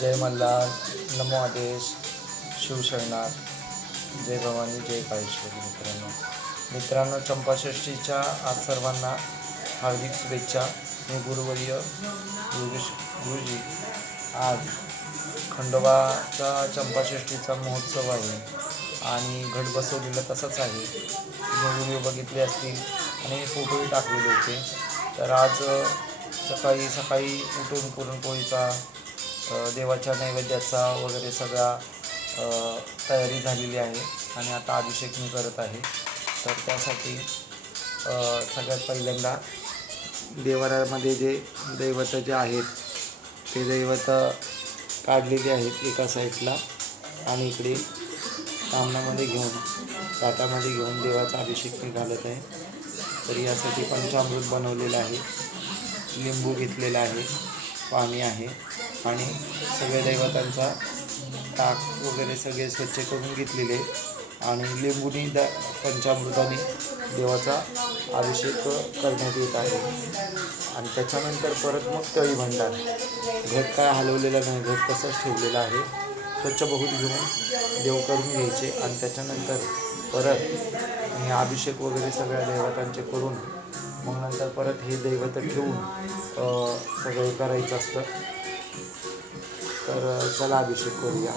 जय मल्हार, नमो आदेश, शिवशरणाथ, जय भवानी, जय काळेश्वरी. मित्रांनो, चंपाषष्ठीच्या आज सर्वांना हार्दिक शुभेच्छा. मी गुरुवर्य योगेश गुरुजी. आज खंडोबाचा चंपाषष्ठीचा महोत्सव आहे आणि घट बसवलेला तसाच आहे. तुम्ही व्हिडिओ बघितले असतील आणि फोटोही टाकलेले होते. तर आज सकाळी सकाळी उठून पुरणपोळीचा देवाच्या नैवेद्याचा वगैरे सगळा तयारी झालेली आहे आणि आता अभिषेक मी करत आहे. तर त्यासाठी सगळ्यात पहिल्यांदा देवाऱ्यामध्ये जे दैवत जे आहेत ते दैवत काढलेले आहेत एका साईडला आणि इकडे तामणामध्ये घेऊन ताटामध्ये घेऊन देवाचा अभिषेक मी घालत आहे. तर यासाठी पंचामृत बनवलेलं आहे, लिंबू घेतलेला आहे, पाणी आहे आणि सगळ्या दैवतांचा ताक वगैरे सगळे स्वच्छ करून घेतलेले आणि लिंबूनी पंचामृताने देवाचा अभिषेक करण्यात येत आहे. आणि त्याच्यानंतर परत मग तळी भंडार. घट काय हलवलेला नाही, घट तसंच ठेवलेला आहे. स्वच्छ बहुत घेऊन देव करून घ्यायचे आणि त्याच्यानंतर परत हे अभिषेक वगैरे सगळ्या दैवतांचे करून मग नंतर परत हे दैवत ठेवून सगळं करायचं असतं. तर चला अभिषेक करूया.